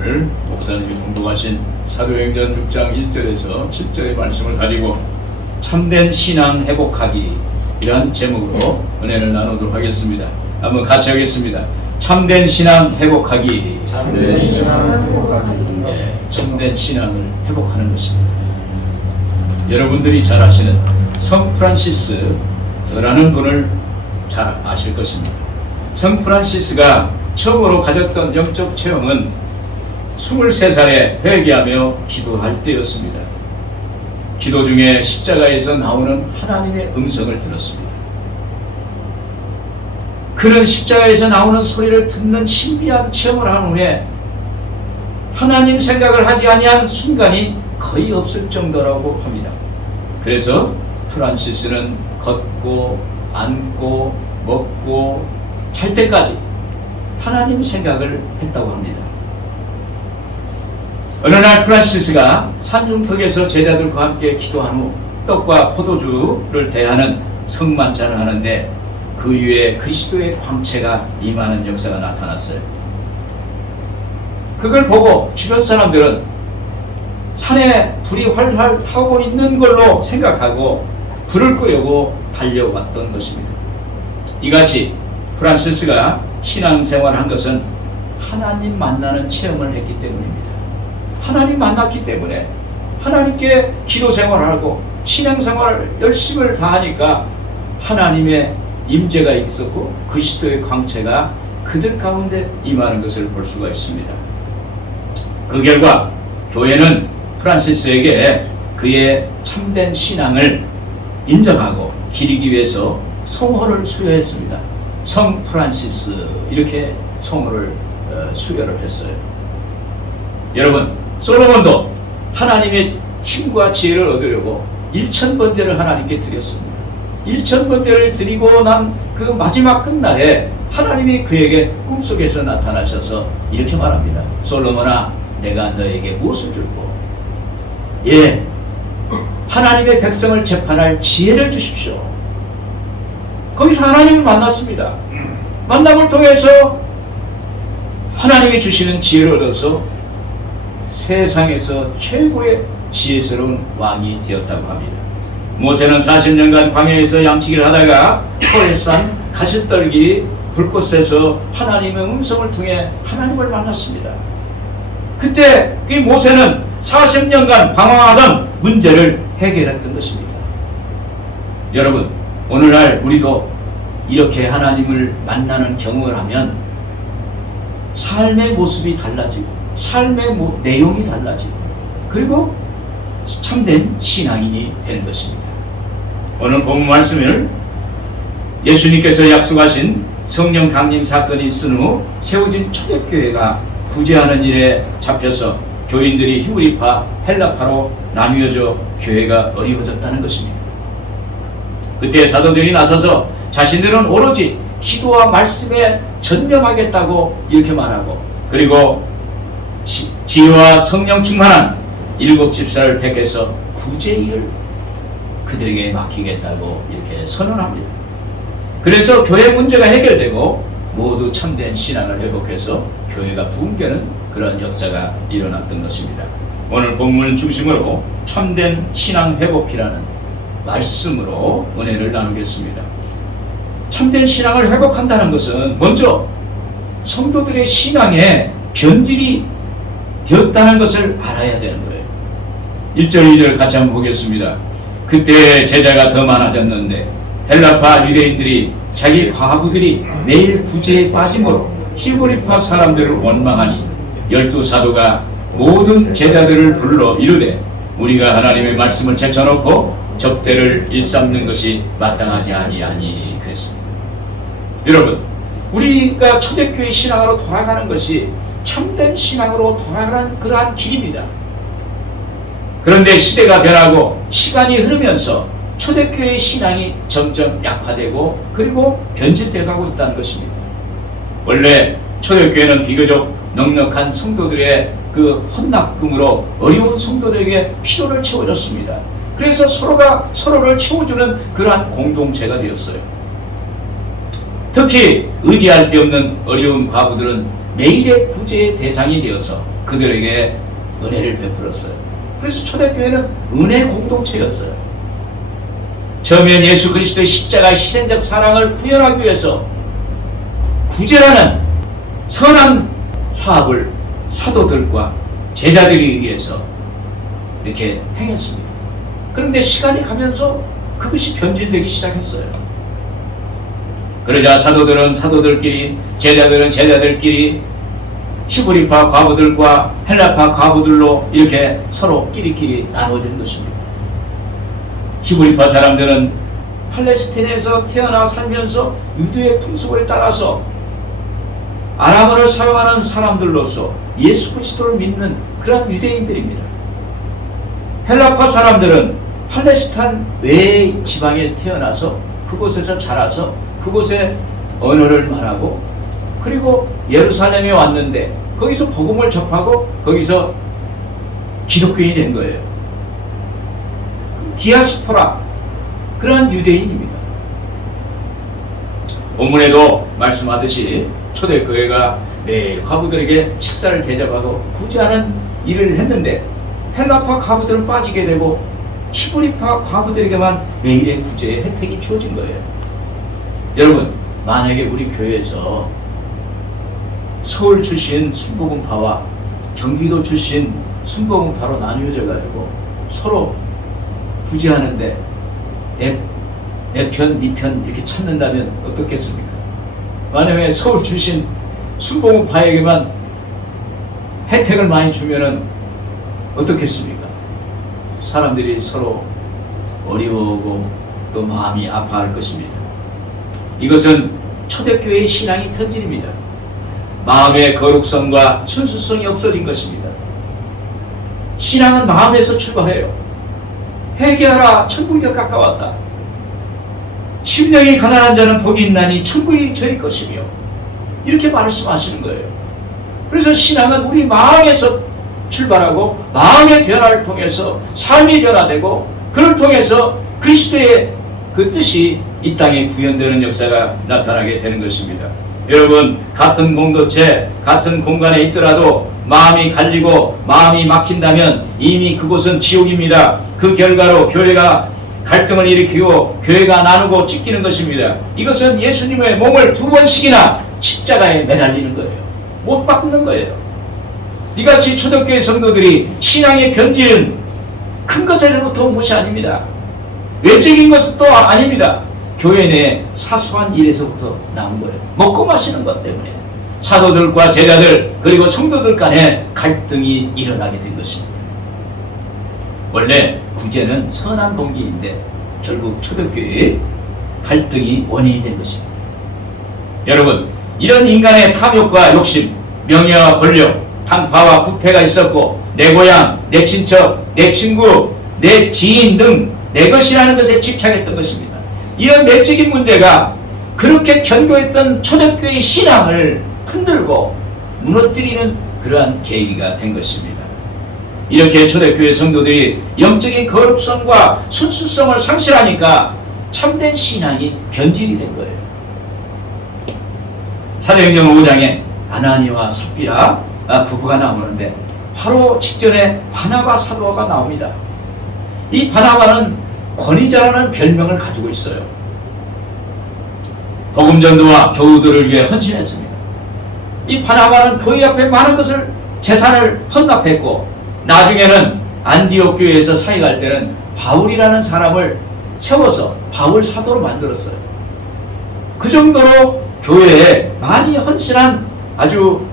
오늘 목사님이 공부하신 사도행전 6장 1절에서 7절의 말씀을 가지고 참된 신앙 회복하기 이러한 제목으로 은혜를 나누도록 하겠습니다. 한번 같이 하겠습니다. 참된 신앙 회복하기. 참된 신앙을 회복하기. 참된 신앙을 회복하는 것입니다. 여러분들이 잘 아시는 성 프란시스라는 분을 잘 아실 것입니다. 성 프란시스가 처음으로 가졌던 영적 체험은 23살에 회개하며 기도할 때였습니다. 기도 중에 십자가에서 나오는 하나님의 음성을 들었습니다. 그는 십자가에서 나오는 소리를 듣는 신비한 체험을 한 후에 하나님 생각을 하지 아니한 순간이 거의 없을 정도라고 합니다. 그래서 프란시스는 걷고 앉고 먹고 잘 때까지 하나님 생각을 했다고 합니다. 어느 날 프란시스가 산중턱에서 제자들과 함께 기도한 후 떡과 포도주를 대하는 성만찬을 하는데 그 위에 그리스도의 광채가 임하는 역사가 나타났어요. 그걸 보고 주변 사람들은 산에 불이 활활 타고 있는 걸로 생각하고 불을 끄려고 달려왔던 것입니다. 이같이 프란시스가 신앙생활을 한 것은 하나님 만나는 체험을 했기 때문입니다. 하나님 만났기 때문에 하나님께 기도생활을 하고 신앙생활을 열심을 다하니까 하나님의 임재가 있었고 그리스도의 광채가 그들 가운데 임하는 것을 볼 수가 있습니다. 그 결과 교회는 프란시스에게 그의 참된 신앙을 인정하고 기리기 위해서 성호를 수여했습니다. 성 프란시스 이렇게 성호를 수여를 했어요. 여러분, 솔로몬도 하나님의 힘과 지혜를 얻으려고 1000번제를 하나님께 드렸습니다. 1000번제를 드리고 난 그 마지막 끝날에 하나님이 그에게 꿈속에서 나타나셔서 이렇게 말합니다. 솔로몬아, 내가 너에게 무엇을 줄고? 하나님의 백성을 재판할 지혜를 주십시오. 거기서 하나님을 만났습니다. 만남을 통해서 하나님이 주시는 지혜를 얻어서 세상에서 최고의 지혜스러운 왕이 되었다고 합니다. 모세는 40년간 광야에서 양치기를 하다가 호레산 가시떨기 불꽃에서 하나님의 음성을 통해 하나님을 만났습니다. 그때 이 모세는 40년간 방황하던 문제를 해결했던 것입니다. 여러분, 오늘날 우리도 이렇게 하나님을 만나는 경험을 하면 삶의 모습이 달라지고 삶의 내용이 달라지고 그리고 참된 신앙인이 되는 것입니다. 오늘 본문 말씀을 예수님께서 약속하신 성령 강림 사건이 있은 후 세워진 초대교회가 구제하는 일에 잡혀서 교인들이 히브리파, 헬라파로 나뉘어져 교회가 어려워졌다는 것입니다. 그때 사도들이 나서서 자신들은 오로지 기도와 말씀에 전념하겠다고 이렇게 말하고 그리고 지혜와 성령 충만한 7 집사를 택해서 구제 일을 그들에게 맡기겠다고 이렇게 선언합니다. 그래서 교회 문제가 해결되고 모두 참된 신앙을 회복해서 교회가 붕괴는 그런 역사가 일어났던 것입니다. 오늘 본문 중심으로 참된 신앙 회복이라는 말씀으로 은혜를 나누겠습니다. 참된 신앙을 회복한다는 것은 먼저 성도들의 신앙에 변질이 되었다는 것을 알아야 되는 거예요. 1절 2절 같이 한번 보겠습니다. 그때 제자가 더 많아졌는데 헬라파 유대인들이 자기 과부들이 매일 구제에 빠짐으로 히브리파 사람들을 원망하니 12 사도가 모든 제자들을 불러 이르되 우리가 하나님의 말씀을 제쳐놓고 접대를 일삼는 것이 마땅하지 아니하니 그랬습니다. 여러분, 우리가 초대교회 신앙으로 돌아가는 것이 참된 신앙으로 돌아가는 그러한 길입니다. 그런데 시대가 변하고 시간이 흐르면서 초대교회의 신앙이 점점 약화되고 그리고 변질되어 가고 있다는 것입니다. 원래 초대교회는 비교적 넉넉한 성도들의 그 헌납금으로 어려운 성도들에게 필요를 채워줬습니다. 그래서 서로가 서로를 채워주는 그러한 공동체가 되었어요. 특히 의지할 데 없는 어려운 과부들은 매일의 구제의 대상이 되어서 그들에게 은혜를 베풀었어요. 그래서 초대교회는 은혜 공동체였어요. 처음엔 예수 그리스도의 십자가 희생적 사랑을 구현하기 위해서 구제라는 선한 사업을 사도들과 제자들이 위해서 이렇게 행했습니다. 그런데 시간이 가면서 그것이 변질되기 시작했어요. 그러자 사도들은 사도들끼리, 제자들은 제자들끼리, 히브리파 과부들과 헬라파 과부들로 이렇게 서로 끼리끼리 나눠진 것입니다. 히브리파 사람들은 팔레스틴에서 태어나 살면서 유대의 풍습을 따라서 아람어를 사용하는 사람들로서 예수 그리스도를 믿는 그런 유대인들입니다. 헬라파 사람들은 팔레스타인 외의 지방에서 태어나서 그곳에서 자라서 그곳의 언어를 말하고 그리고 예루살렘에 왔는데 거기서 복음을 접하고 거기서 기독교인이 된 거예요. 디아스포라, 그러한 유대인입니다. 본문에도 말씀하듯이 초대교회가 매일 과부들에게 식사를 대접하고 구제하는 일을 했는데 헬라파 과부들은 빠지게 되고 히브리파 과부들에게만 매일의 구제의 혜택이 주어진 거예요. 여러분, 만약에 우리 교회에서 서울 출신 순복음파와 경기도 출신 순복음파로 나뉘어져 가지고 서로 구제하는데 내 편, 네 편 이렇게 찾는다면 어떻겠습니까? 만약에 서울 출신 순복음파에게만 혜택을 많이 주면은 어떻겠습니까? 사람들이 서로 어려워하고 또 마음이 아파할 것입니다. 이것은 초대교회의 신앙이 편질입니다. 마음의 거룩성과 순수성이 없어진 것입니다. 신앙은 마음에서 출발해요. 회개하라, 천국이 가까웠다. 심령이 가난한 자는 복이 있나니 천국이 저희 것이며, 이렇게 말씀하시는 거예요. 그래서 신앙은 우리 마음에서 출발하고 마음의 변화를 통해서 삶이 변화되고 그를 통해서 그리스도의 그 뜻이 이 땅에 구현되는 역사가 나타나게 되는 것입니다. 여러분, 같은 공동체, 같은 공간에 있더라도 마음이 갈리고 마음이 막힌다면 이미 그곳은 지옥입니다. 그 결과로 교회가 갈등을 일으키고 교회가 나누고 찢기는 것입니다. 이것은 예수님의 몸을 2번씩이나 십자가에 매달리는 거예요. 못 박는 거예요. 이같이 초대교회 성도들이 신앙의 변질은 큰 것에서부터 온 것이 아닙니다. 외적인 것도 아닙니다. 교회 내 사소한 일에서부터 나온 거예요. 먹고 마시는 것 때문에 사도들과 제자들 그리고 성도들 간에 갈등이 일어나게 된 것입니다. 원래 구제는 선한 동기인데 결국 초대교회의 갈등이 원인이 된 것입니다. 여러분, 이런 인간의 탐욕과 욕심, 명예와 권력, 당파와 부패가 있었고 내 고향, 내 친척, 내 친구, 내 지인 등 내 것이라는 것에 집착했던 것입니다. 이런 내적인 문제가 그렇게 견고했던 초대교회의 신앙을 흔들고 무너뜨리는 그러한 계기가 된 것입니다. 이렇게 초대교회 성도들이 영적인 거룩성과 순수성을 상실하니까 참된 신앙이 변질이 된 거예요. 사도행전 5장에 아나니와 삽비라 부부가 나오는데 바로 직전에 바나바 사도가 나옵니다. 이 바나바는 권위자라는 별명을 가지고 있어요. 복음전도와 교우들을 위해 헌신했습니다. 이 바나바는 교회 앞에 많은 것을 재산을 헌납했고 나중에는 안디옥 교회에서 사역할 때는 바울이라는 사람을 세워서 바울 사도로 만들었어요. 그 정도로 교회에 많이 헌신한 아주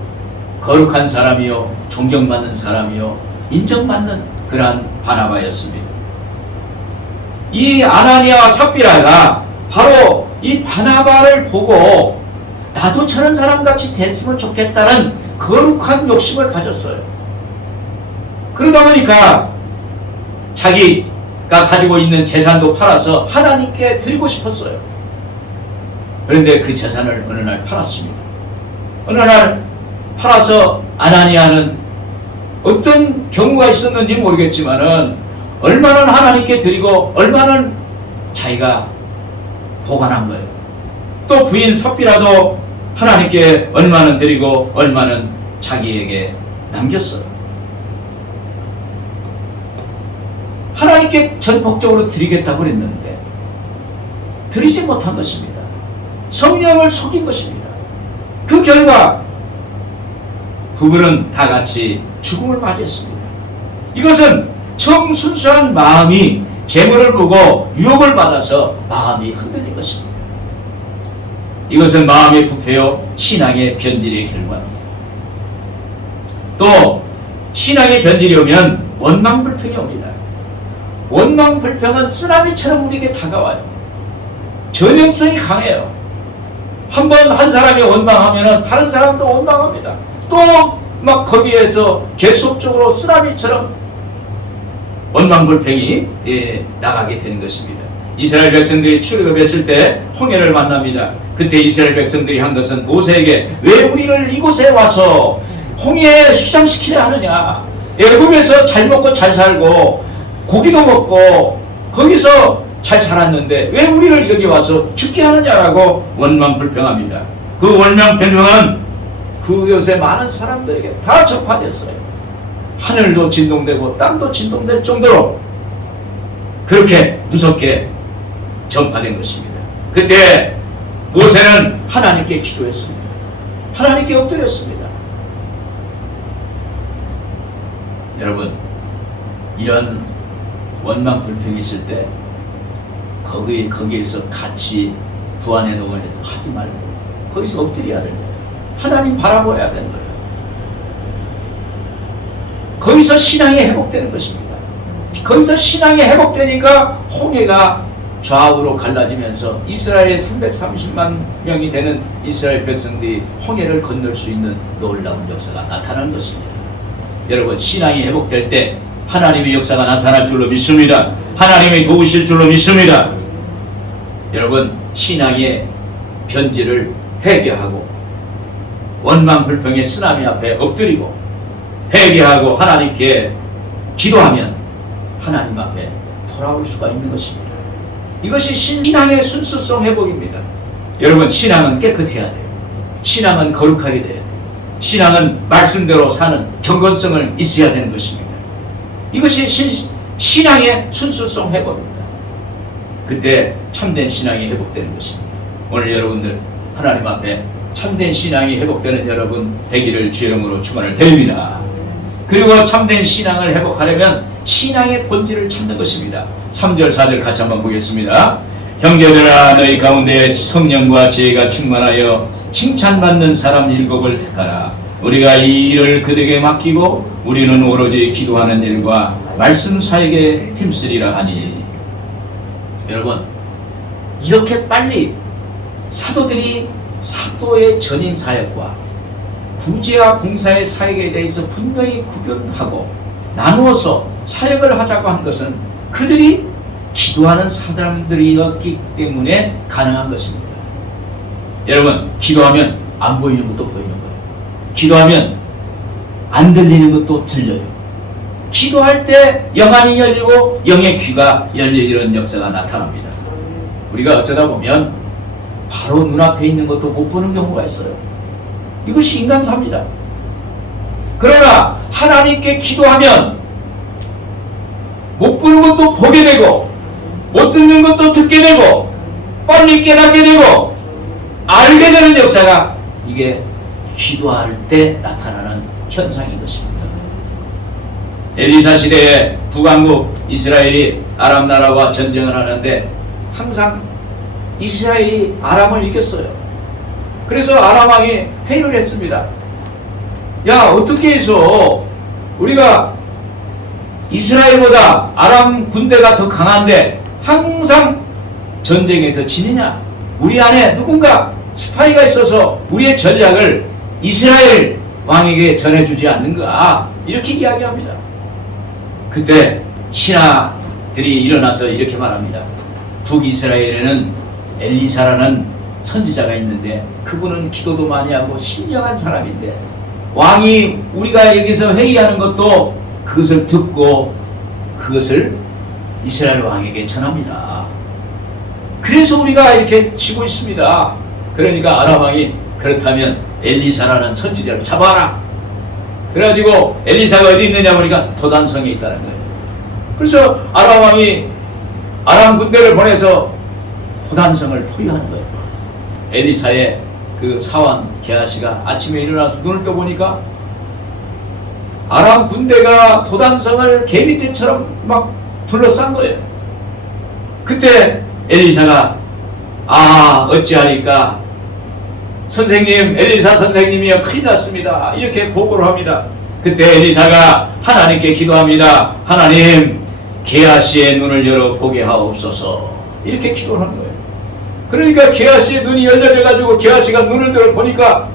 거룩한 사람이요, 존경받는 사람이요, 인정받는 그러한 바나바였습니다. 이 아나니아와 삽비라가 바로 이 바나바를 보고 나도 저런 사람같이 됐으면 좋겠다는 거룩한 욕심을 가졌어요. 그러다 보니까 자기가 가지고 있는 재산도 팔아서 하나님께 드리고 싶었어요. 그런데 그 재산을 어느 날 팔았습니다. 어느 날 팔아서 아나니아는 어떤 경우가 있었는지 모르겠지만은 얼마는 하나님께 드리고 얼마는 자기가 보관한 거예요. 또 부인 삽비라도 하나님께 얼마는 드리고 얼마는 자기에게 남겼어요. 하나님께 전폭적으로 드리겠다고 그랬는데 드리지 못한 것입니다. 성령을 속인 것입니다. 그 결과 부부는 다 같이 죽음을 맞이했습니다. 이것은 처음 순수한 마음이 재물을 보고 유혹을 받아서 마음이 흔들린 것입니다. 이것은 마음의 부패요 신앙의 변질의 결과입니다. 또 신앙의 변질이 오면 원망불평이 옵니다. 원망불평은 쓰나미처럼 우리에게 다가와요. 전염성이 강해요. 한번 한 사람이 원망하면 다른 사람도 원망합니다. 또 막 거기에서 계속적으로 쓰나미처럼 원망불평이 나가게 되는 것입니다. 이스라엘 백성들이 출애굽했을 때 홍해를 만납니다. 그때 이스라엘 백성들이 한 것은 모세에게 왜 우리를 이곳에 와서 홍해에 수장시키려 하느냐, 애굽에서 잘 먹고 잘 살고 고기도 먹고 거기서 잘 살았는데 왜 우리를 여기 와서 죽게 하느냐라고 원망불평합니다. 그 원망불평은 그곳에 많은 사람들에게 다 전파됐어요. 하늘도 진동되고 땅도 진동될 정도로 그렇게 무섭게 전파된 것입니다. 그때 모세는 하나님께 기도했습니다. 하나님께 엎드렸습니다. 여러분, 이런 원망불평이 있을 때 거기에서 같이 부안의 농을 해도 하지 말고 거기서 엎드려야 되는 거예요. 하나님 바라보아야 되는 거예요. 거기서 신앙이 회복되는 것입니다. 거기서 신앙이 회복되니까 홍해가 좌우로 갈라지면서 이스라엘의 330만 명이 되는 이스라엘 백성들이 홍해를 건널 수 있는 놀라운 역사가 나타난 것입니다. 여러분, 신앙이 회복될 때 하나님의 역사가 나타날 줄로 믿습니다. 하나님이 도우실 줄로 믿습니다. 여러분, 신앙의 변질을 회개하고 원망불평의 쓰나미 앞에 엎드리고 회개하고 하나님께 기도하면 하나님 앞에 돌아올 수가 있는 것입니다. 이것이 신앙의 순수성 회복입니다. 여러분, 신앙은 깨끗해야 돼요. 신앙은 거룩하게 돼야 돼요. 신앙은 말씀대로 사는 경건성을 있어야 되는 것입니다. 이것이 신앙의 순수성 회복입니다. 그때 참된 신앙이 회복되는 것입니다. 오늘 여러분들 하나님 앞에 참된 신앙이 회복되는 여러분 되기를 주의 이름으로 축원을 드립니다. 그리고 참된 신앙을 회복하려면 신앙의 본질을 찾는 것입니다. 3절 4절 같이 한번 보겠습니다. 형제들아, 너희 가운데 성령과 지혜가 충만하여 칭찬받는 사람 7을 택하라. 우리가 이 일을 그들에게 맡기고 우리는 오로지 기도하는 일과 말씀 사역에 힘쓰리라 하니. 여러분, 이렇게 빨리 사도들이 사도의 전임 사역과 구제와 봉사의 사역에 대해서 분명히 구분하고 나누어서 사역을 하자고 한 것은 그들이 기도하는 사람들이었기 때문에 가능한 것입니다. 여러분, 기도하면 안 보이는 것도 보이는 거예요. 기도하면 안 들리는 것도 들려요. 기도할 때 영안이 열리고 영의 귀가 열리는 역사가 나타납니다. 우리가 어쩌다 보면 바로 눈앞에 있는 것도 못 보는 경우가 있어요. 이것이 인간사입니다. 그러나 하나님께 기도하면 못 보는 것도 보게 되고 못 듣는 것도 듣게 되고 빨리 깨닫게 되고 알게 되는 역사가 이게 기도할 때 나타나는 현상인 것입니다. 엘리사 시대에 북왕국 이스라엘이 아람 나라와 전쟁을 하는데 항상 이스라엘이 아람을 이겼어요. 그래서 아람 왕이 회의를 했습니다. 야, 어떻게 해서 우리가 이스라엘보다 아람 군대가 더 강한데 항상 전쟁에서 지느냐? 우리 안에 누군가 스파이가 있어서 우리의 전략을 이스라엘 왕에게 전해주지 않는가? 이렇게 이야기합니다. 그때 신하들이 일어나서 이렇게 말합니다. 북이스라엘에는 엘리사라는 선지자가 있는데 그분은 기도도 많이 하고 신령한 사람인데 왕이 우리가 여기서 회의하는 것도 그것을 듣고 그것을 이스라엘 왕에게 전합니다. 그래서 우리가 이렇게 지고 있습니다. 그러니까 아람 왕이 그렇다면 엘리사라는 선지자를 잡아라. 그래가지고 엘리사가 어디 있느냐 보니까 도단성에 있다는 거예요. 그래서 아람 왕이 아람 군대를 보내서 도단성을 포위하는 거예요. 엘리사의 그 사원 게하시가 아침에 일어나서 눈을 떠보니까 아람 군대가 도단성을 개미떼처럼 막 둘러싼 거예요. 그때 엘리사가 어찌하니까 선생님, 엘리사 선생님이요, 큰일 났습니다. 이렇게 보고를 합니다. 그때 엘리사가 하나님께 기도합니다. 하나님, 게하시의 눈을 열어 보게 하옵소서. 이렇게 기도를 하는 거예요. 그러니까 게하시의 눈이 열려져 가지고 게하시가 눈을 들어 보니까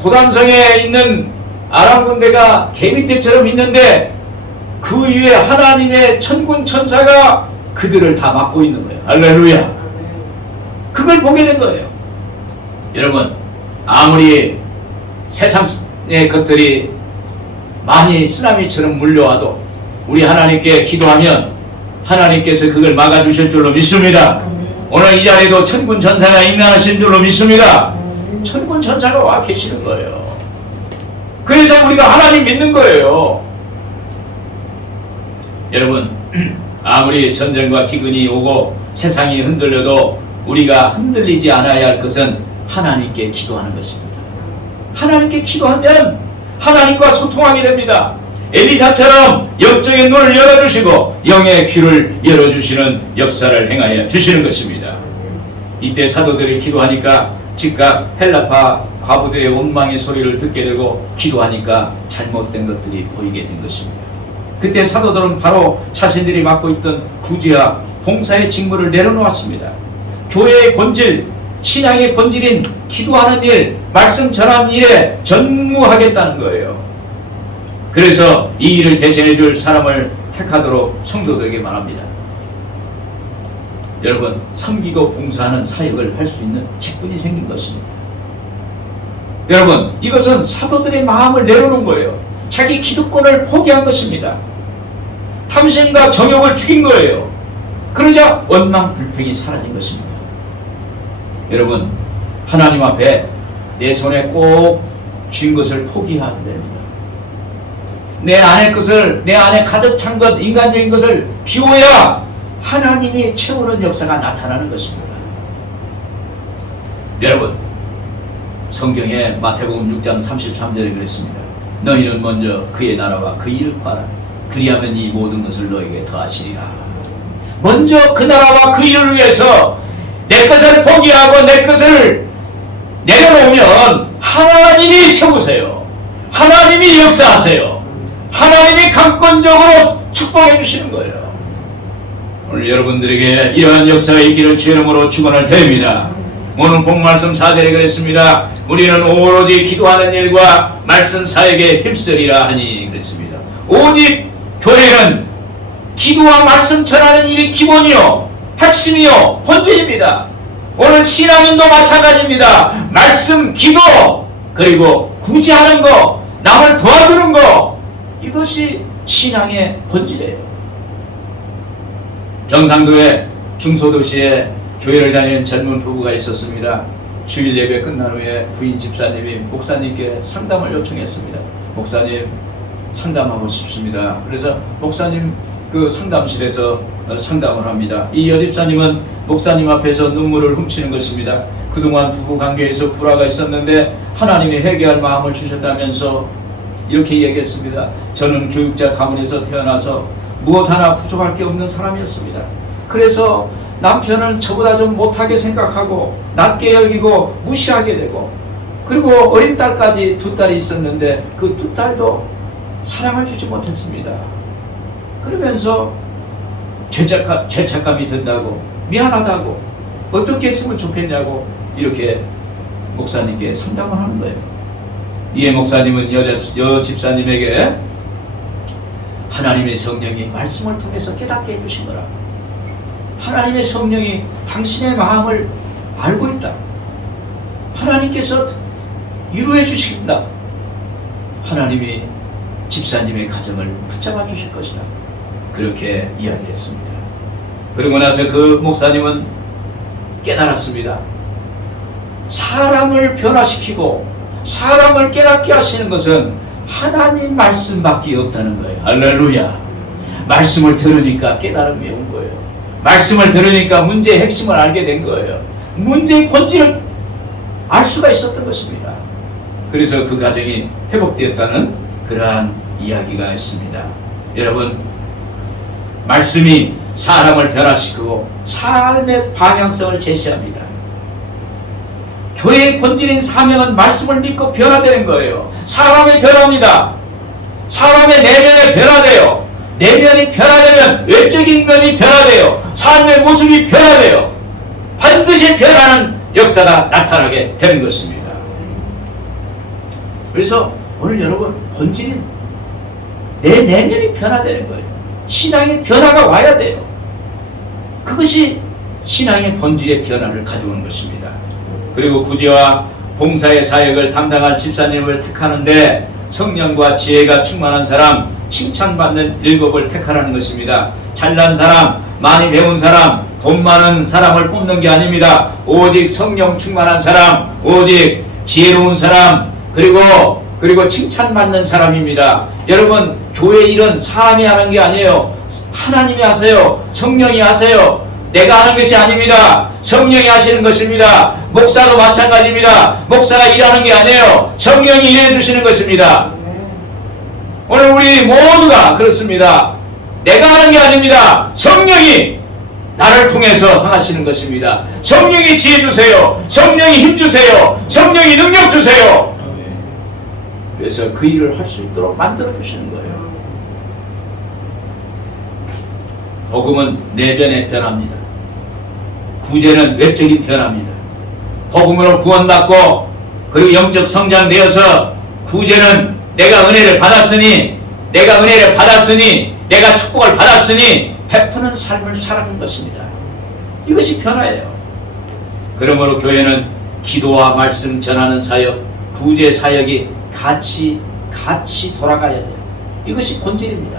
도단성에 있는 아람 군대가 개미떼처럼 있는데 그 위에 하나님의 천군 천사가 그들을 다 막고 있는 거예요. 할렐루야. 그걸 보게 된 거예요. 여러분, 아무리 세상의 것들이 많이 쓰나미처럼 물려와도 우리 하나님께 기도하면 하나님께서 그걸 막아주실 줄로 믿습니다. 오늘 이 자리에도 천군 천사가 임명하신 줄로 믿습니다. 천군 천사가 와 계시는 거예요. 그래서 우리가 하나님 믿는 거예요. 여러분, 아무리 전쟁과 기근이 오고 세상이 흔들려도 우리가 흔들리지 않아야 할 것은 하나님께 기도하는 것입니다. 하나님께 기도하면 하나님과 소통하게 됩니다. 엘리사처럼 영적인 눈을 열어주시고 영의 귀를 열어주시는 역사를 행하여 주시는 것입니다. 이때 사도들이 기도하니까 즉각 헬라파 과부들의 원망의 소리를 듣게 되고 기도하니까 잘못된 것들이 보이게 된 것입니다. 그때 사도들은 바로 자신들이 맡고 있던 구제와 봉사의 직무를 내려놓았습니다. 교회의 본질, 신앙의 본질인 기도하는 일, 말씀 전하는 일에 전무하겠다는 거예요. 그래서 이 일을 대신해 줄 사람을 택하도록 성도들에게 말합니다. 여러분, 섬기고 봉사하는 사역을 할 수 있는 직분이 생긴 것입니다. 여러분, 이것은 사도들의 마음을 내려놓은 거예요. 자기 기득권을 포기한 것입니다. 탐심과 정욕을 죽인 거예요. 그러자 원망 불평이 사라진 것입니다. 여러분, 하나님 앞에 내 손에 꼭 쥔 것을 포기하면 됩니다. 내 안의 것을, 내 안에 가득 찬 것, 인간적인 것을 비워야 하나님이 채우는 역사가 나타나는 것입니다. 여러분, 성경에 마태복음 6장 33절에 그랬습니다. 너희는 먼저 그의 나라와 그 일을 구하라. 그리하면 이 모든 것을 너에게 더하시리라. 먼저 그 나라와 그 일을 위해서 내 것을 포기하고 내 것을 내려놓으면 하나님이 채우세요. 하나님이 역사하세요. 하나님이 강권적으로 축복해 주시는 거예요. 오늘 여러분들에게 이러한 역사가 있기를 주의 이름으로 축원을 드립니다. 오늘 본 말씀 4절에 그랬습니다. 우리는 오로지 기도하는 일과 말씀 사역에 힘쓰리라 하니 그랬습니다. 오직 교회는 기도와 말씀 전하는 일이 기본이요, 핵심이요, 본질입니다. 오늘 신앙인도 마찬가지입니다. 말씀, 기도, 그리고 구제하는 거, 남을 도와주는 거, 이것이 신앙의 본질이에요. 경상도의 중소도시에 교회를 다니는 젊은 부부가 있었습니다. 주일 예배 끝난 후에 부인 집사님이 목사님께 상담을 요청했습니다. 목사님, 상담하고 싶습니다. 그래서 목사님 그 상담실에서 상담을 합니다. 이 여집사님은 목사님 앞에서 눈물을 훔치는 것입니다. 그동안 부부 관계에서 불화가 있었는데 하나님이 회개할 마음을 주셨다면서 이렇게 얘기했습니다. 저는 교육자 가문에서 태어나서 무엇 하나 부족할 게 없는 사람이었습니다. 그래서 남편은 저보다 좀 못하게 생각하고 낮게 여기고 무시하게 되고, 그리고 어린 딸까지 두 딸이 있었는데 그 두 딸도 사랑을 주지 못했습니다. 그러면서 죄책감이 든다고, 미안하다고, 어떻게 했으면 좋겠냐고 이렇게 목사님께 상담을 하는 거예요. 이에 목사님은 여 집사님에게 하나님의 성령이 말씀을 통해서 깨닫게 해주신 거라. 하나님의 성령이 당신의 마음을 알고 있다. 하나님께서 위로해 주신다. 하나님이 집사님의 가정을 붙잡아 주실 것이다. 그렇게 사람을 변화시키고 사람을 깨닫게 하시는 것은 하나님 말씀밖에 없다는 거예요. 할렐루야. 말씀을 들으니까 깨달음이 온 거예요. 말씀을 들으니까 문제의 핵심을 알게 된 거예요. 문제의 본질을 알 수가 있었던 것입니다. 그래서 그 가정이 회복되었다는 그러한 이야기가 있습니다. 여러분, 말씀이 사람을 변화시키고 삶의 방향성을 제시합니다. 교회의 본질인 사명은 말씀을 믿고 변화되는 거예요. 사람이 변합니다. 사람의 내면이 변화돼요. 내면이 변화되면 외적인 면이 변화돼요. 삶의 모습이 변화돼요. 반드시 변하는 역사가 나타나게 되는 것입니다. 그래서 오늘 여러분, 본질인 내 내면이 변화되는 거예요. 신앙의 변화가 와야 돼요. 그것이 신앙의 본질의 변화를 가져오는 것입니다. 그리고 구제와 봉사의 사역을 담당할 집사님을 택하는데 성령과 지혜가 충만한 사람, 칭찬받는 일곱을 택하라는 것입니다. 잘난 사람, 많이 배운 사람, 돈 많은 사람을 뽑는 게 아닙니다. 오직 성령 충만한 사람, 오직 지혜로운 사람, 그리고 칭찬받는 사람입니다. 여러분, 교회 일은 사람이 하는 게 아니에요. 하나님이 하세요. 성령이 하세요. 내가 하는 것이 아닙니다. 성령이 하시는 것입니다. 목사도 마찬가지입니다. 목사가 일하는 게 아니에요. 성령이 일해 주시는 것입니다. 오늘 우리 모두가 그렇습니다. 내가 하는 게 아닙니다. 성령이 나를 통해서 하시는 것입니다. 성령이 지혜 주세요. 성령이 힘 주세요. 성령이 능력 주세요. 그래서 그 일을 할 수 있도록 만들어 주시는 거예요. 복음은 내면의 변화입니다. 구제는 외적인 변화입니다. 복음으로 구원받고 그리고 영적 성장되어서 구제는 내가 은혜를 받았으니 내가 축복을 받았으니 베푸는 삶을 살아가는 것입니다. 이것이 변화예요. 그러므로 교회는 기도와 말씀 전하는 사역, 구제 사역이 같이 돌아가야 돼요. 이것이 본질입니다.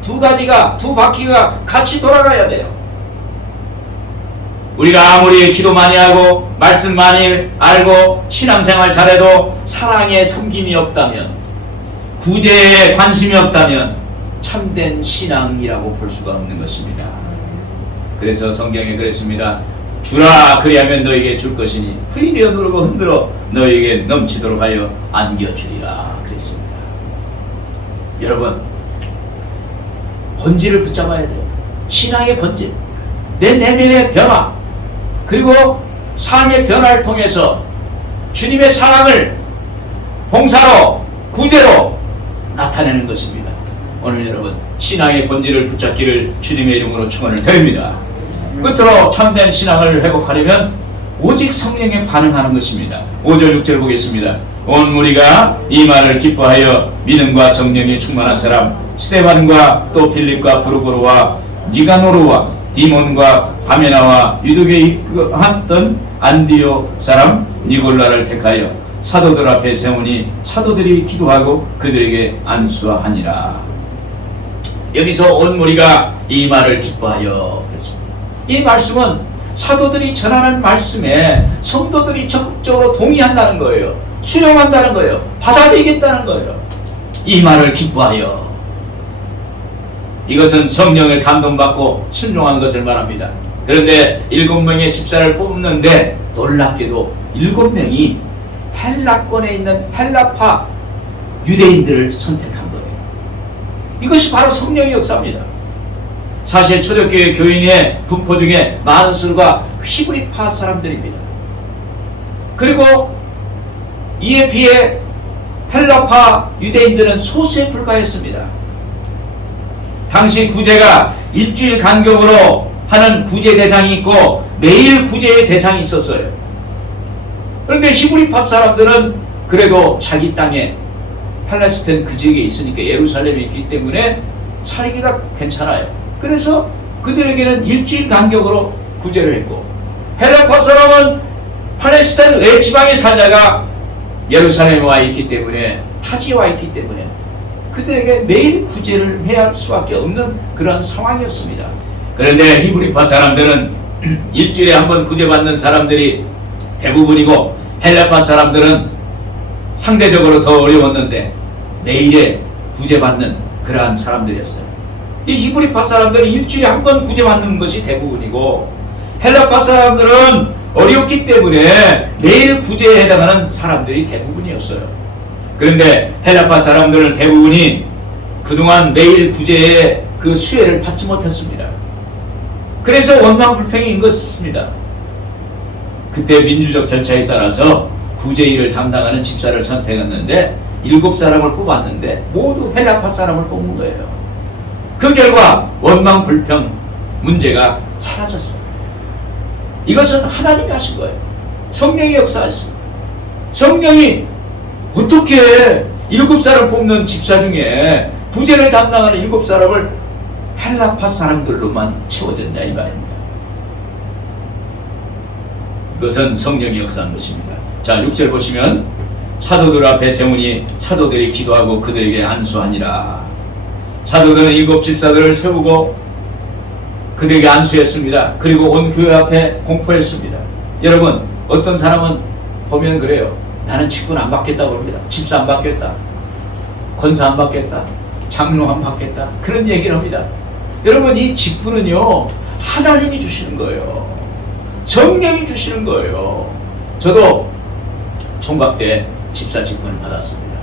두 바퀴가 같이 돌아가야 돼요. 우리가 아무리 기도 많이 하고 말씀 많이 알고 신앙생활 잘해도 사랑에 섬김이 없다면, 구제에 관심이 없다면 참된 신앙이라고 볼 수가 없는 것입니다. 그래서 성경에 그랬습니다. 주라 그리하면 너에게 줄 것이니 후일이여 누르고 흔들어 너에게 넘치도록 하여 안겨주리라 그랬습니다. 여러분, 본질을 붙잡아야 돼요. 신앙의 본질, 내 내면의 변화, 그리고 삶의 변화를 통해서 주님의 사랑을 봉사로, 구제로 나타내는 것입니다. 오늘 여러분, 신앙의 본질을 붙잡기를 주님의 이름으로 축원을 드립니다. 끝으로 참된 신앙을 회복하려면 오직 성령에 반응하는 것입니다. 5절 6절 보겠습니다. 온 무리가 이 말을 기뻐하여 믿음과 성령이 충만한 사람 스데반과 또 빌립과 브루고로와 니가노르와 디몬과 바메나와 유두에 이끌었던 안디오 사람 니골라를 택하여 사도들 앞에 세우니 사도들이 기도하고 그들에게 안수하니라. 여기서 온 무리가 이 말을 기뻐하여 그랬습니다. 이 말씀은 사도들이 전하는 말씀에 성도들이 적극적으로 동의한다는 거예요. 수용한다는 거예요. 받아들이겠다는 거예요. 이 말을 기뻐하여. 이것은 성령을 감동받고 순종한 것을 말합니다. 그런데 7명의 집사를 뽑는데 놀랍게도 7명이 헬라권에 있는 헬라파 유대인들을 선택한 거예요. 이것이 바로 성령의 역사입니다. 사실 초대교회 교인의 분포 중에 많은 수가 히브리파 사람들입니다. 그리고 이에 비해 헬라파 유대인들은 소수에 불과했습니다. 당시 구제가 일주일 간격으로 하는 구제 대상이 있고 매일 구제의 대상이 있었어요. 그런데 히브리파 사람들은 그래도 자기 땅에 팔레스타인 그 지역에 있으니까 예루살렘에 있기 때문에 살기가 괜찮아요. 그래서 그들에게는 일주일 간격으로 구제를 했고, 헬라파 사람은 팔레스타인 외 지방에 살다가 예루살렘에 와 있기 때문에, 타지에 와 있기 때문에 그들에게 매일 구제를 해야 할 수밖에 없는 그런 상황이었습니다. 그런데 히브리파 사람들은 일주일에 한 번 구제받는 사람들이 대부분이고 헬라파 사람들은 상대적으로 더 어려웠는데 매일에 구제받는 그러한 사람들이었어요. 이 히브리파 사람들은 일주일에 한 번 구제받는 것이 대부분이고, 헬라파 사람들은 어렵기 때문에 매일 구제에 해당하는 사람들이 대부분이었어요. 그런데 헬라파 사람들은 대부분이 그동안 매일 구제의 그 수혜를 받지 못했습니다. 그래서 원망불평인 것입니다. 그때 민주적 절차에 따라서 구제 일을 담당하는 집사를 선택했는데 7사람을 뽑았는데 모두 헬라파 사람을 뽑는 거예요. 그 결과 원망불평 문제가 사라졌어요. 이것은 하나님이 하신 거예요. 성령이 역사하신. 성령이 어떻게 7사람 뽑는 집사 중에 구제를 담당하는 7사람을 헬라파 사람들로만 채워졌냐 이 말입니다. 이것은 성령이 역사한 것입니다. 자, 6절 보시면 사도들 앞에 세우니 사도들이 기도하고 그들에게 안수하니라. 사도들은 7 집사들을 세우고 그들에게 안수했습니다. 그리고 온 교회 앞에 공포했습니다. 여러분, 어떤 사람은 보면 그래요. 나는 직분 안 받겠다고 합니다. 집사 안 받겠다. 권사 안 받겠다. 장로 안 받겠다. 그런 얘기를 합니다. 여러분, 이 직분은요, 하나님이 주시는 거예요. 성령이 주시는 거예요. 저도 총각 때 집사 직분을 받았습니다.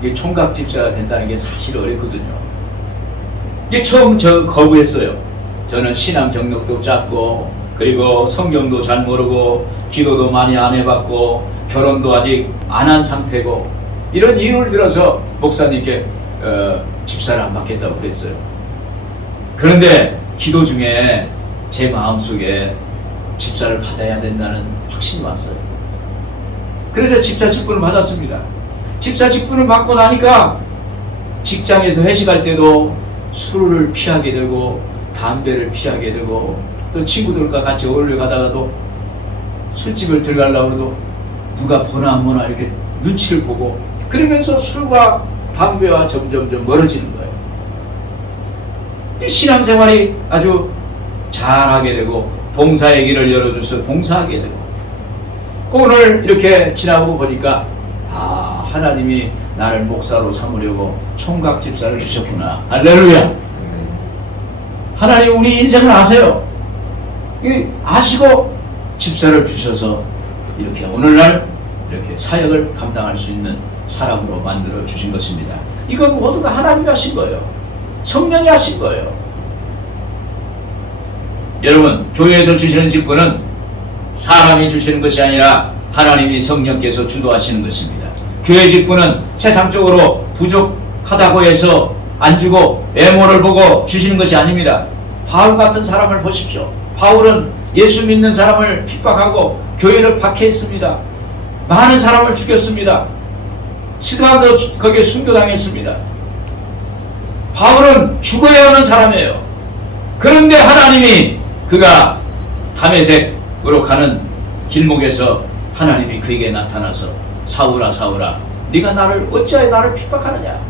이게 총각 집사가 된다는 게 사실 어렵거든요. 이게 처음 저 거부했어요. 저는 신앙 경력도 짧고, 그리고 성경도 잘 모르고, 기도도 많이 안 해봤고, 결혼도 아직 안 한 상태고, 이런 이유를 들어서 목사님께 집사를 안 받겠다고 그랬어요. 그런데 기도 중에 제 마음속에 집사를 받아야 된다는 확신이 왔어요. 그래서 집사 직분을 받았습니다. 집사 직분을 받고 나니까 직장에서 회식할 때도 술을 피하게 되고 담배를 피하게 되고, 또 친구들과 같이 어울려 가다가도 술집을 들어가려고 해도 누가 보나 안 보나 이렇게 눈치를 보고, 그러면서 술과 담배와 점점점 멀어지는 거예요. 신앙생활이 아주 잘하게 되고 봉사의 길을 열어줘서 봉사하게 되고, 오늘 이렇게 지나고 보니까 하나님이 나를 목사로 삼으려고 총각 집사를 주셨구나. 할렐루야. 하나님 우리 인생을 아세요. 아시고 집사를 주셔서 이렇게 오늘날 이렇게 사역을 감당할 수 있는 사람으로 만들어 주신 것입니다. 이건 모두가 하나님이 하신 거예요. 성령이 하신 거예요. 여러분, 교회에서 주시는 직분은 사람이 주시는 것이 아니라 하나님이 성령께서 주도하시는 것입니다. 교회 직분은 세상적으로 부족하다고 해서 안 주고 외모를 보고 주시는 것이 아닙니다. 바울 같은 사람을 보십시오. 바울은 예수 믿는 사람을 핍박하고 교회를 박해했습니다. 많은 사람을 죽였습니다. 스데반도 거기에 순교당했습니다. 바울은 죽어야 하는 사람이에요. 그런데 하나님이 그가 다메섹으로 가는 길목에서 하나님이 그에게 나타나서 사울아 사울아 네가 나를 어찌하여 나를 핍박하느냐.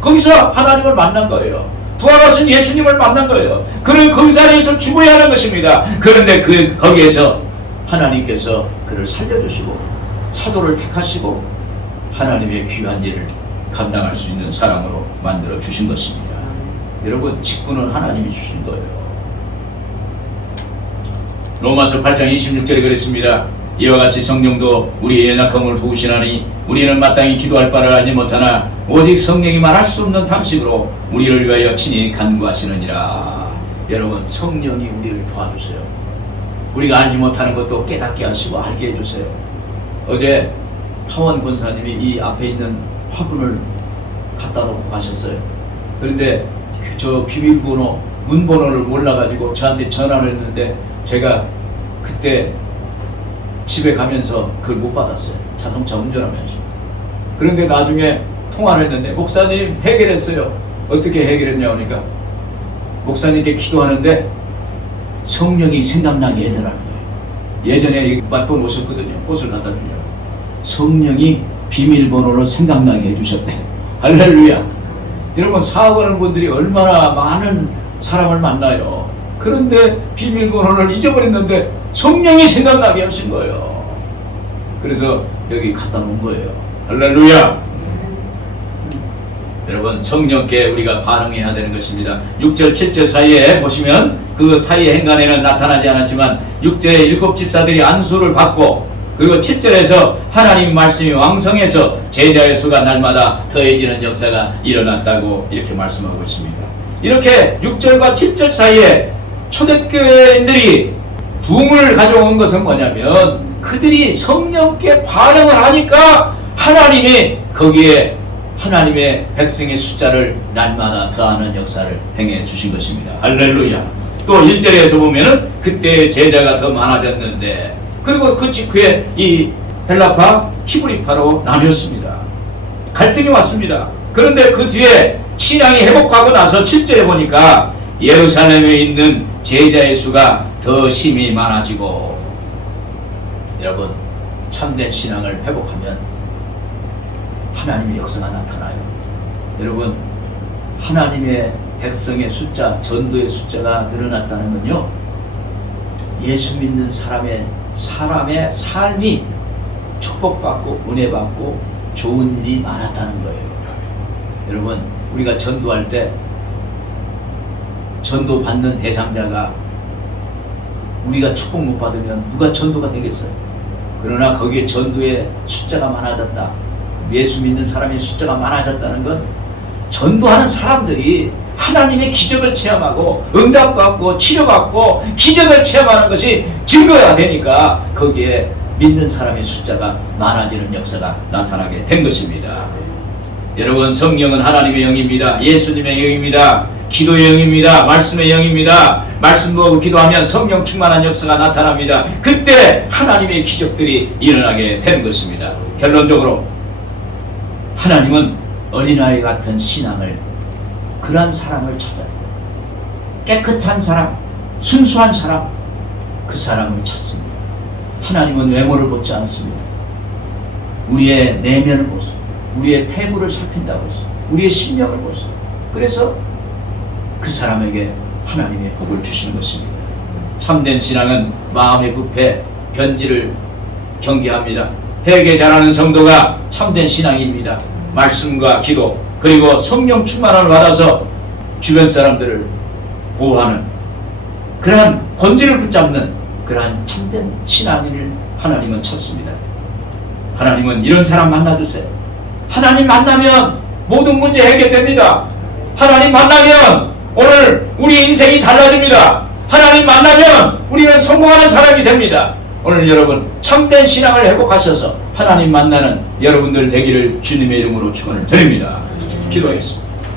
거기서 하나님을 만난 거예요. 부활하신 예수님을 만난 거예요. 그는 그 자리에서 죽어야 하는 것입니다. 그런데 거기에서 하나님께서 그를 살려주시고 사도를 택하시고 하나님의 귀한 일을 감당할 수 있는 사람으로 만들어 주신 것입니다. 여러분, 직분은 하나님이 주신 거예요. 로마서 8장 26절에 그랬습니다. 이와 같이 성령도 우리의 연약함을 도우시나니 우리는 마땅히 기도할 바를 알지 못하나 오직 성령이 말할 수 없는 탐식으로 우리를 위하여 친히 간구하시느니라. 여러분, 성령이 우리를 도와주세요. 우리가 알지 못하는 것도 깨닫게 하시고 알게 해주세요. 어제 하원 권사님이 이 앞에 있는 화분을 갖다 놓고 가셨어요. 그런데 저 비밀번호, 문번호를 몰라가지고 저한테 전화를 했는데 제가 그때 집에 가면서 그걸 못 받았어요. 자동차 운전하면서. 그런데 나중에 통화를 했는데 목사님 해결했어요. 어떻게 해결했냐 하니까 목사님께 기도하는데 성령이 생각나게 해달라는 거예요. 예전에 맛본 오셨거든요. 꽃을 갖다 주려고. 성령이 비밀번호를 생각나게 해주셨대. 할렐루야. 여러분, 사업하는 분들이 얼마나 많은 사람을 만나요. 그런데 비밀번호를 잊어버렸는데 성령이 생각나게 하신 거예요. 그래서 여기 갖다 놓은 거예요. 할렐루야. 여러분, 성령께 우리가 반응해야 되는 것입니다. 6절 7절 사이에 보시면 그 사이 행간에는 나타나지 않았지만 6절에 7 집사들이 안수를 받고, 그리고 7절에서 하나님 말씀이 왕성해서 제자의 수가 날마다 더해지는 역사가 일어났다고 이렇게 말씀하고 있습니다. 이렇게 6절과 7절 사이에 초대교회인들이 부흥을 가져온 것은 뭐냐면, 그들이 성령께 반응을 하니까 하나님이 거기에 하나님의 백성의 숫자를 날마다 더하는 역사를 행해 주신 것입니다. 할렐루야. 또 1절에서 보면은 그때 제자가 더 많아졌는데, 그리고 그 직후에 이 헬라파 히브리파로 나뉘었습니다. 갈등이 왔습니다. 그런데 그 뒤에 신앙이 회복하고 나서 7절에 보니까 예루살렘에 있는 제자의 수가 더 심히 많아지고, 여러분, 참된 신앙을 회복하면 하나님의 역사가 나타나요. 여러분, 하나님의 백성의 숫자, 전도의 숫자가 늘어났다는 건요, 예수 믿는 사람의 삶이 축복받고 은혜받고 좋은 일이 많았다는 거예요. 여러분, 우리가 전도할 때 전도 받는 대상자가 우리가 축복 못 받으면 누가 전도가 되겠어요? 그러나 거기에 전도의 숫자가 많아졌다, 예수 믿는 사람의 숫자가 많아졌다는 건 전도하는 사람들이 하나님의 기적을 체험하고 응답받고 치료받고 기적을 체험하는 것이 증거가 되니까 거기에 믿는 사람의 숫자가 많아지는 역사가 나타나게 된 것입니다. 여러분, 성령은 하나님의 영입니다. 예수님의 영입니다. 기도의 영입니다. 말씀의 영입니다. 말씀 보고 기도하면 성령 충만한 역사가 나타납니다. 그때 하나님의 기적들이 일어나게 되는 것입니다. 결론적으로 하나님은 어린아이 같은 신앙을, 그러한 사람을 찾아요. 깨끗한 사람, 순수한 사람, 그 사람을 찾습니다. 하나님은 외모를 보지 않습니다. 우리의 내면을 보소, 우리의 폐부를 살핀다고 했어요. 우리의 심령을 보소. 그래서 그 사람에게 하나님의 복을 주시는 것입니다. 참된 신앙은 마음의 부패, 변질을 경계합니다. 회개 잘하는 성도가 참된 신앙입니다. 말씀과 기도, 그리고 성령 충만함을 받아서 주변 사람들을 보호하는 그러한 본질을 붙잡는 그러한 참된 신앙인을 하나님은 찾습니다. 하나님은 이런 사람 만나주세요. 하나님 만나면 모든 문제 해결됩니다. 하나님 만나면 오늘 우리 인생이 달라집니다. 하나님 만나면 우리는 성공하는 사람이 됩니다. 오늘 여러분, 참된 신앙을 회복하셔서 하나님 만나는 여러분들 되기를 주님의 이름으로 축원을 드립니다. 기도하겠습니다.